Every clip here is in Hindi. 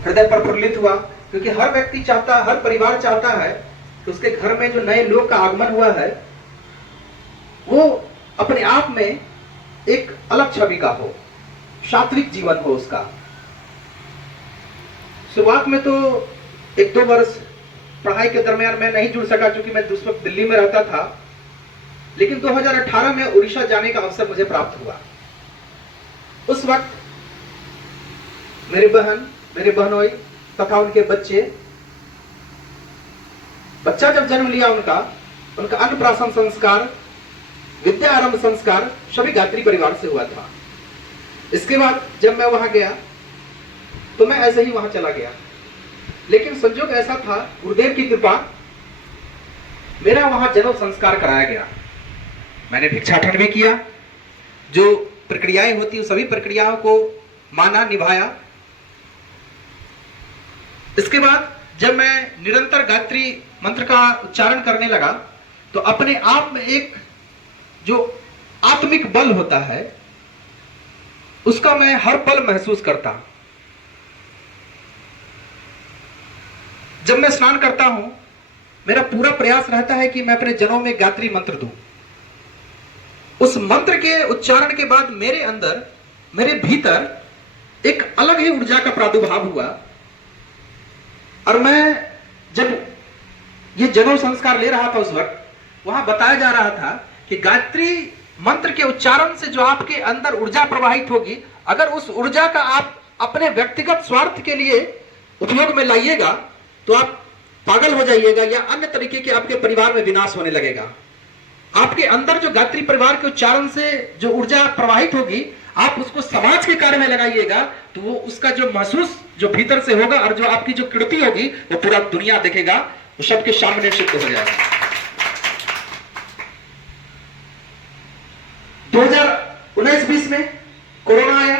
हृदय प्रफुल्लित हुआ, क्योंकि हर व्यक्ति चाहता, हर परिवार चाहता है कि उसके घर में जो नए लोग का आगमन हुआ है वो अपने आप में एक अलग छवि का हो, सात्विक जीवन हो उसका। शुरुआत में तो 1-2 वर्ष पढ़ाई के दरमियान मैं नहीं जुड़ सका, क्योंकि मैं उस वक्त दिल्ली में रहता था, लेकिन 2018 में उड़ीसा जाने का अवसर मुझे प्राप्त हुआ। उस वक्त मेरी बहन, मेरे बहनोई तथा उनके बच्चा जब जन्म लिया, उनका अन्नप्राशन संस्कार, विद्या आरंभ संस्कार सभी गायत्री परिवार से हुआ था। इसके बाद जब मैं वहां गया तो मैं ऐसे ही वहां चला गया, लेकिन संजोग ऐसा था, गुरुदेव की कृपा, मेरा वहां जन्म संस्कार कराया गया। मैंने भिक्षाटन भी किया, जो प्रक्रियाएं होती है सभी प्रक्रियाओं को माना, निभाया। इसके बाद जब मैं निरंतर गायत्री मंत्र का उच्चारण करने लगा तो अपने आप में एक जो आत्मिक बल होता है उसका मैं हर पल महसूस करता। जब मैं स्नान करता हूं, मेरा पूरा प्रयास रहता है कि मैं अपने जनों में गायत्री मंत्र दूं। उस मंत्र के उच्चारण के बाद मेरे अंदर, मेरे भीतर एक अलग ही ऊर्जा का प्रादुर्भाव हुआ। और मैं जब ये जनों संस्कार ले रहा था उस वक्त वहां बताया जा रहा था कि गायत्री मंत्र के उच्चारण से जो आपके अंदर ऊर्जा प्रवाहित होगी, अगर उस ऊर्जा का आप अपने व्यक्तिगत स्वार्थ के लिए उपयोग में लाइएगा तो आप पागल हो जाइएगा, या अन्य तरीके के आपके परिवार में विनाश होने लगेगा। आपके अंदर जो गायत्री परिवार के उच्चारण से जो ऊर्जा प्रवाहित होगी, आप उसको समाज के कार्य में लगाइएगा तो वो उसका जो महसूस जो भीतर से होगा और जो आपकी जो कृति होगी वो पूरा दुनिया देखेगा, वो सबके सामने सिद्ध हो जाएगा। 2019-20 में कोरोना आया,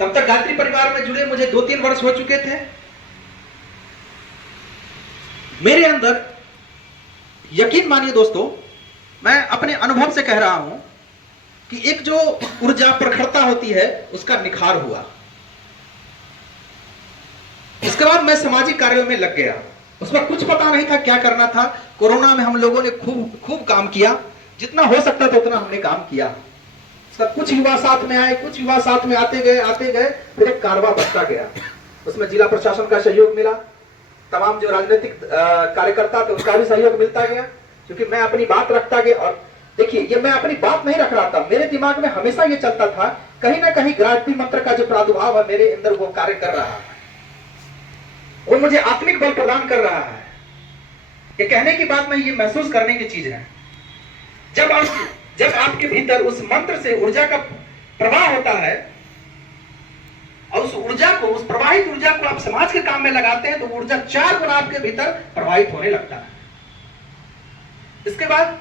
तब तक गायत्री परिवार में जुड़े मुझे 2-3 वर्ष हो चुके थे। मेरे अंदर, यकीन मानिए दोस्तों, मैं अपने अनुभव से कह रहा हूं कि एक जो ऊर्जा प्रखरता होती है उसका निखार हुआ। इसके बाद मैं सामाजिक कार्यों में लग गया। उसमें कुछ पता नहीं था क्या करना था। कोरोना में हम लोगों ने खूब काम किया, जितना हो सकता था उतना हमने काम किया। उसका कुछ युवा साथ में आए, कुछ युवा साथ में आते गए, फिर एक कारवां बढ़ता गया। उसमें जिला प्रशासन का सहयोग मिला, तमाम जो राजनीतिक कार्यकर्ता थे उसका भी सहयोग मिलता गया, क्योंकि मैं अपनी बात रखता गया। और देखिए, ये मैं अपनी बात नहीं रख रहा था, मेरे दिमाग में हमेशा ये चलता था कहीं ना कहीं गायत्री मंत्र का जो प्रादुर्भाव है मेरे अंदर वो कार्य कर रहा है, वो मुझे आत्मिक बल प्रदान कर रहा है। ये कहने की बात नहीं, ये महसूस करने की चीज है। जब आपके भीतर उस मंत्र से ऊर्जा का प्रवाह होता है और उस ऊर्जा को, उस प्रवाहित ऊर्जा को आप समाज के काम में लगाते हैं तो ऊर्जा 4 गुना आपके भीतर प्रवाहित होने लगता है। इसके बाद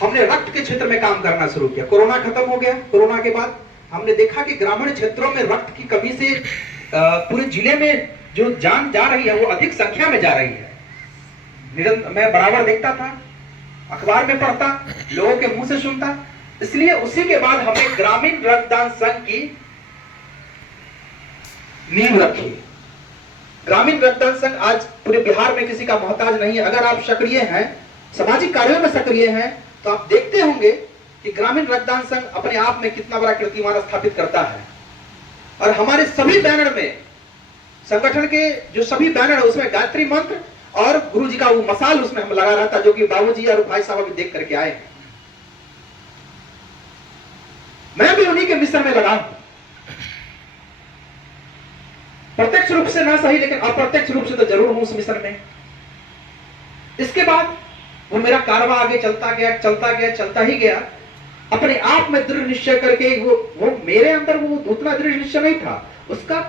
हमने रक्त के क्षेत्र में काम करना शुरू किया। कोरोना खत्म हो गया। कोरोना के बाद हमने देखा कि ग्रामीण क्षेत्रों में रक्त की कमी से पूरे जिले में जो जान जा रही है वो अधिक संख्या में जा रही है। मैं बराबर देखता था, अखबार में पढ़ता, लोगों के मुंह से सुनता। इसलिए उसी के बाद हमने ग्रामीण रक्तदान संघ की नींव रखी। ग्रामीण रक्तदान संघ आज पूरे बिहार में किसी का मोहताज नहीं है। अगर आप सक्रिय हैं, सामाजिक कार्यों में सक्रिय हैं, तो आप देखते होंगे कि ग्रामीण रक्तदान संघ अपने आप में कितना बड़ा कीर्तिमान स्थापित करता है। और हमारे सभी बैनर में, संगठन के जो सभी बैनर है उसमें गायत्री मंत्र और गुरु जी का वो मसाल उसमें हम लगा रहा था, जो कि बाबूजी और भाई साहब भी देख करके आए। मैं भी उन्हीं के मिश्रण में लगा हूं, प्रत्यक्ष रूप से ना सही लेकिन अप्रत्यक्ष रूप से तो जरूर हूं उस मिश्रण में। इसके बाद वो मेरा कारवां आगे चलता ही गया। अपने आप में दृढ़ निश्चय करके वो मेरे अंदर वो उतना दृढ़ निश्चय नहीं था, उसका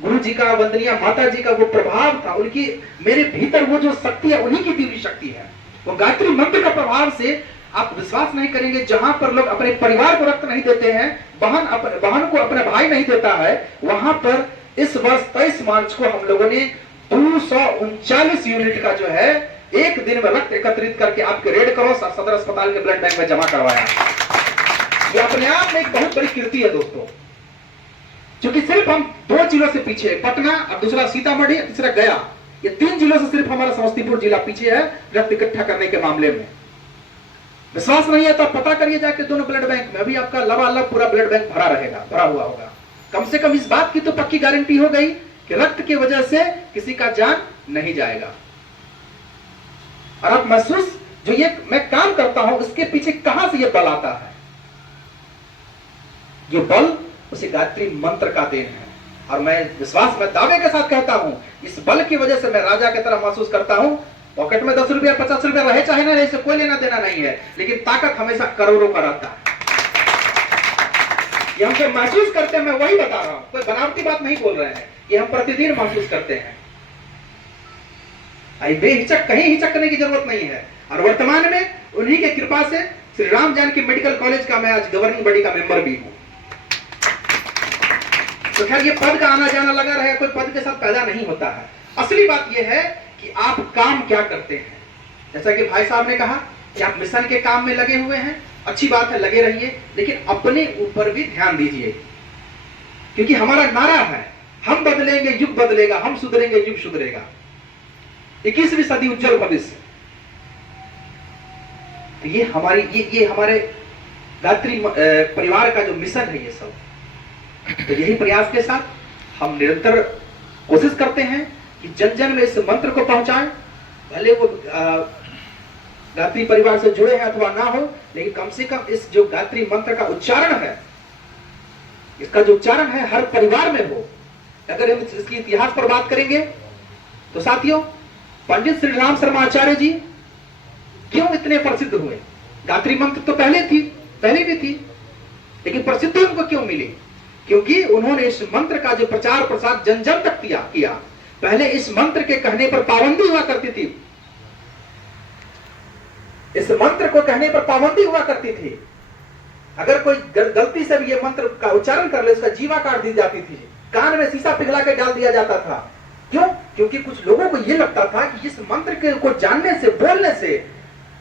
गुरु जी का, वंदनीय माता जी का वो प्रभाव था, उनकी मेरे भीतर वो जो शक्ति है उन्हीं की दिव्य शक्ति है। वो गायत्री मंत्र का प्रभाव से आप विश्वास नहीं करेंगे, जहां पर लोग अपने परिवार को रक्त नहीं देते हैं, बहन को अपने भाई नहीं देता है, वहां पर इस वर्ष 23 मार्च को हम लोगों ने 239 यूनिट का जो है एक दिन में रक्त एकत्रित करके आपके रेड क्रॉस और सदर अस्पताल के ब्लड बैंक में जमा करवाया। ये अपने आप में एक बहुत बड़ी कीर्ति है दोस्तों। क्योंकि सिर्फ हम 2 जिलों से पीछे है, पटना और दूसरा सीतामढ़ी, तीसरा गया, ये 3 जिलों से सिर्फ हमारा समस्तीपुर जिला पीछे है रक्त इकट्ठा करने के मामले में। विश्वास नहीं है तो पता करिए जाके दोनों ब्लड बैंक में, अभी आपका लबालब पूरा ब्लड बैंक भरा रहेगा, भरा हुआ होगा। कम से कम इस बात की तो पक्की गारंटी हो गई कि रक्त की वजह से किसी का जान नहीं जाएगा। और आप महसूस जो ये मैं काम करता हूं इसके पीछे कहां से ये बल आता है? ये बल उसी गायत्री मंत्र का देन है। और मैं विश्वास में दावे के साथ कहता हूं, इस बल की वजह से मैं राजा की तरह महसूस करता हूं। पॉकेट में 10 रुपया 50 रुपया रहे चाहे ना रहे, इससे कोई लेना देना नहीं है, लेकिन ताकत हमेशा करोड़ों का रहता है। ये हम जो महसूस करते हैं, मैं वही बता रहा हूं, कोई बनावटी बात नहीं बोल रहे हैं, ये हम प्रतिदिन महसूस करते हैं। बेहिचक, कहीं हिचकने की जरूरत नहीं है। और वर्तमान में उन्हीं की कृपा से श्री राम जानकी मेडिकल कॉलेज का मैं आज गवर्निंग बॉडी का मेंबर भी हूं। तो खैर ये पद का आना जाना लगा रहे, कोई पद के साथ पैदा नहीं होता है। असली बात यह है कि आप काम क्या करते हैं। जैसा कि भाई साहब ने कहा कि आप मिशन के काम में लगे हुए हैं, अच्छी बात है, लगे रहिए, लेकिन अपने ऊपर भी ध्यान दीजिए, क्योंकि हमारा नारा है, हम बदलेंगे युग बदलेगा, हम सुधरेंगे युग सुधरेगा। 21वीं सदी उज्जवल भविष्य, तो ये हमारे गायत्री परिवार का जो मिशन है ये सब, तो यही प्रयास के साथ हम निरंतर कोशिश करते हैं कि जन जन में इस मंत्र को पहुंचाएं। भले वो गायत्री परिवार से जुड़े हैं अथवा ना हो, लेकिन कम से कम इस जो गायत्री मंत्र का उच्चारण है, इसका जो उच्चारण है हर परिवार में हो। अगर हम इसके इतिहास पर बात करेंगे तो साथियों, पंडित श्री राम शर्मा आचार्य जी क्यों इतने प्रसिद्ध हुए? गायत्री मंत्र तो पहले भी थी, लेकिन प्रसिद्धि उनको क्यों मिली? क्योंकि उन्होंने इस मंत्र का जो प्रचार प्रसार जन जन तक किया। पहले इस मंत्र के कहने पर पाबंदी हुआ करती थी, इस मंत्र को कहने पर पाबंदी हुआ करती थी। अगर कोई गलती से भी ये मंत्र का उच्चारण कर ले, उसका जीवा काट दी जाती थी, कान में शीशा पिघला के डाल दिया जाता था। क्यों? क्योंकि कुछ लोगों को यह लगता था कि इस मंत्र के को जानने से, बोलने से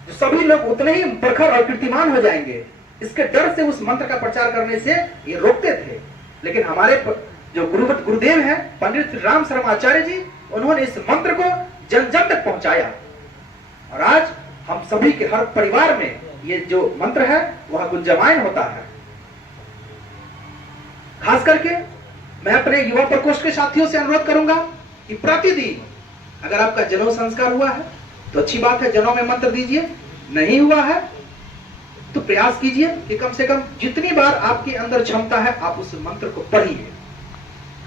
जो सभी लोग उतने ही प्रखर और कीर्तिमान हो जाएंगे, इसके डर से उस मंत्र का प्रचार करने से ये रोकते थे। लेकिन हमारे जो गुरुदेव हैं पंडित श्री राम शर्मा आचार्य जी, उन्होंने इस मंत्र को जन जन तक पहुंचाया, और आज हम सभी के हर परिवार में ये जो मंत्र है वह गुंजयमान होता है। खास करके मैं अपने युवा प्रकोष्ठ के साथियों से अनुरोध करूंगा कि प्रतिदिन अगर आपका जनेऊ संस्कार हुआ है तो अच्छी बात है, जनेऊ में मंत्र दीजिए, नहीं हुआ है तो प्रयास कीजिए कि कम से कम जितनी बार आपके अंदर क्षमता है आप उस मंत्र को पढ़िए,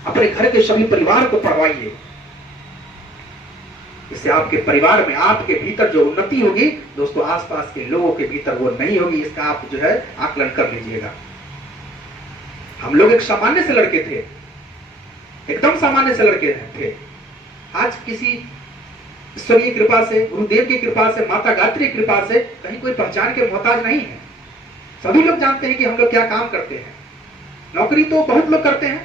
अपने घर के सभी परिवार को पढ़वाइए। इससे आपके परिवार में, आपके भीतर जो उन्नति होगी दोस्तों, आसपास के लोगों के भीतर वो नहीं होगी, इसका आप जो है आकलन कर लीजिएगा। हम लोग एक सामान्य से लड़के थे, एकदम सामान्य से लड़के थे। आज किसी ईश्वरीय कृपा से, गुरुदेव की कृपा से, माता गायत्री की कृपा से कहीं कोई पहचान के मोहताज नहीं है। सभी लोग जानते हैं कि हम लोग क्या काम करते हैं। नौकरी तो बहुत लोग करते हैं,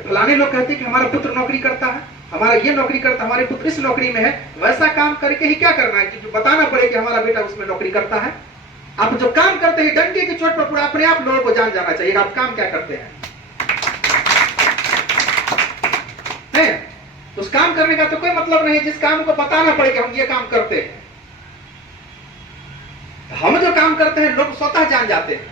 फलाने लोग कहते हैं कि हमारा पुत्र नौकरी करता है, हमारा ये नौकरी करता है, हमारे पुत्र इस नौकरी में है। वैसा काम करके ही क्या करना है कि जो बताना पड़े कि हमारा बेटा उसमें नौकरी करता है। आप जो काम करते हैं डंडे की चोट पर पूरा अपने आप लोगों को जान जाना चाहिए आप काम क्या करते हैं। उस काम करने का तो कोई मतलब नहीं जिस काम को बताना पड़े कि हम ये काम करते हैं। हम जो काम करते हैं लोग स्वतः जान जाते हैं।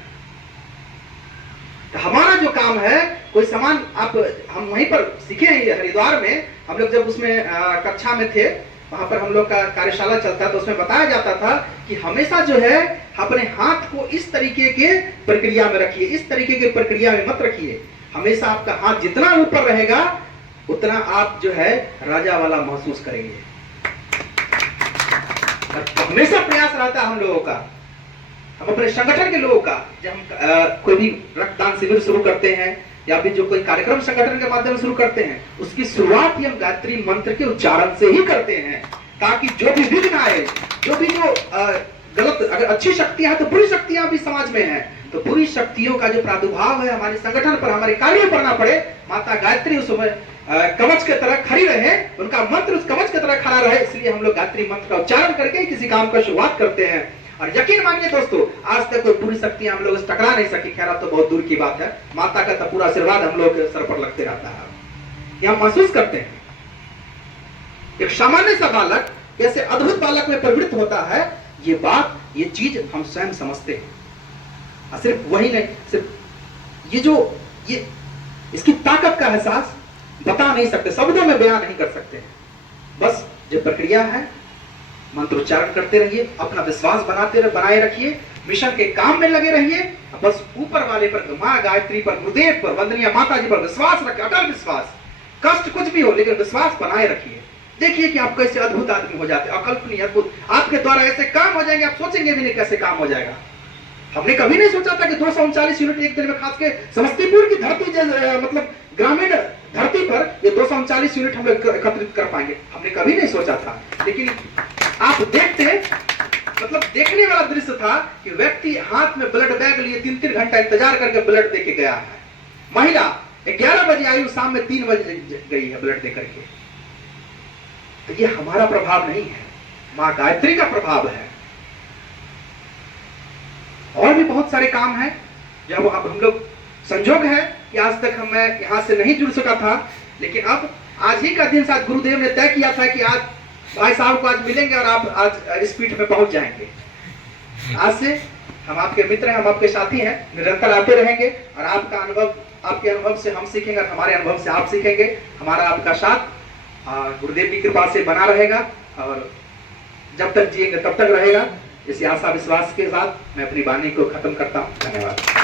हमारा जो काम है, कोई सामान हम वहीं पर सीखे हैं हरिद्वार में। हम लोग जब उसमें कक्षा में थे, वहां पर हम लोग का कार्यशाला चलता तो उसमें बताया जाता था कि हमेशा जो है अपने हाथ को इस तरीके के प्रक्रिया में रखिए, इस तरीके की प्रक्रिया में मत रखिए। हमेशा आपका हाथ जितना ऊपर रहेगा उतना आप जो है राजा वाला महसूस करेंगे। हमेशा प्रयास रहता है हम लोगों का, हम अपने संगठन के लोगों का, जब हम कोई भी रक्तदान शिविर शुरू करते हैं या फिर जो कोई कार्यक्रम संगठन के माध्यम से शुरू करते हैं, उसकी शुरुआत ही हम गायत्री मंत्र के उच्चारण से ही करते हैं, ताकि जो भी विघ्न आए, जो भी जो गलत, अगर अच्छी शक्तियां तो बुरी शक्तियां भी समाज में है, तो बुरी शक्तियों का जो प्रादुर्भाव है हमारे संगठन पर, हमारे कार्य पर ना पड़े, माता गायत्री उस समय कवच के तरह खड़ी रहे, उनका मंत्र उस कवच के तरह खड़ा रहे। इसलिए हम लोग गायत्री मंत्र का उच्चारण करके किसी काम का शुरुआत करते हैं। और यकीन मानिए दोस्तों, आज तक कोई पूरी शक्तियां हम लोग से टकरा नहीं सकी। खैर अब तो बहुत दूर की बात है, माता का तो पूरा आशीर्वाद हम लोग के सर पर लगते रहता है। ये हम महसूस करते हैं एक सामान्य सा बालक कैसे अद्भुत बालक में प्रवृत्त होता है, ये बात, ये चीज हम स्वयं समझते हैं। और सिर्फ वही नहीं, सिर्फ ये इसकी ताकत का एहसास बता नहीं सकते, शब्दों में बयान नहीं कर सकते। बस जो प्रक्रिया है, मंत्रोच्चारण करते रहिए, अपना विश्वास बनाए रखिए, मिशन के काम में लगे रहिए। बस ऊपर वाले पर, मां गायत्री पर, गुरुदेव पर, वंदनीय माता जी पर विश्वास रखिए, अटल विश्वास। कष्ट कुछ भी हो लेकिन विश्वास बनाए रखिए। देखिए कि आप कैसे अद्भुत आदमी हो जाते हैं, अकल्पनीय अद्भुत। आपके द्वारा ऐसे काम हो जाएंगे, आप सोचेंगे भी नहीं कैसे काम हो जाएगा। हमने कभी नहीं सोचा था कि 239 यूनिट एक दिन में, खास के समस्तीपुर की धरती, मतलब ग्रामीण धरती पर ये 239 यूनिट हम लोग एकत्रित कर पाएंगे। हमने कभी नहीं सोचा था। लेकिन आप देखते, मतलब देखने वाला दृश्य था कि व्यक्ति हाथ में ब्लड बैग लिए 3-3 घंटा इंतजार करके ब्लड देके गया है। महिला 11 बजे आई, शाम में 3 बजे गई है ब्लड देकर के। तो ये हमारा प्रभाव नहीं है, मां गायत्री का प्रभाव है। और भी बहुत सारे काम हैं जब अब हम लोग, संजोग है कि आज तक मैं यहां से नहीं जुड़ सका था, लेकिन अब आज ही का दिन शायद गुरुदेव ने तय किया था कि आज भाई साहब को आज मिलेंगे और आप आज इस पीठ में पहुंच जाएंगे। आज से हम आपके मित्र हैं, हम आपके साथी हैं, निरंतर आते रहेंगे और आपका अनुभव, आपके अनुभव से हम सीखेंगे और हमारे अनुभव से आप सीखेंगे। हमारा आपका साथ गुरुदेव की कृपा से बना रहेगा और जब तक जिएंगे तब तक रहेगा। इसी आशा विश्वास के साथ मैं अपनी वाणी को खत्म करता हूं। धन्यवाद।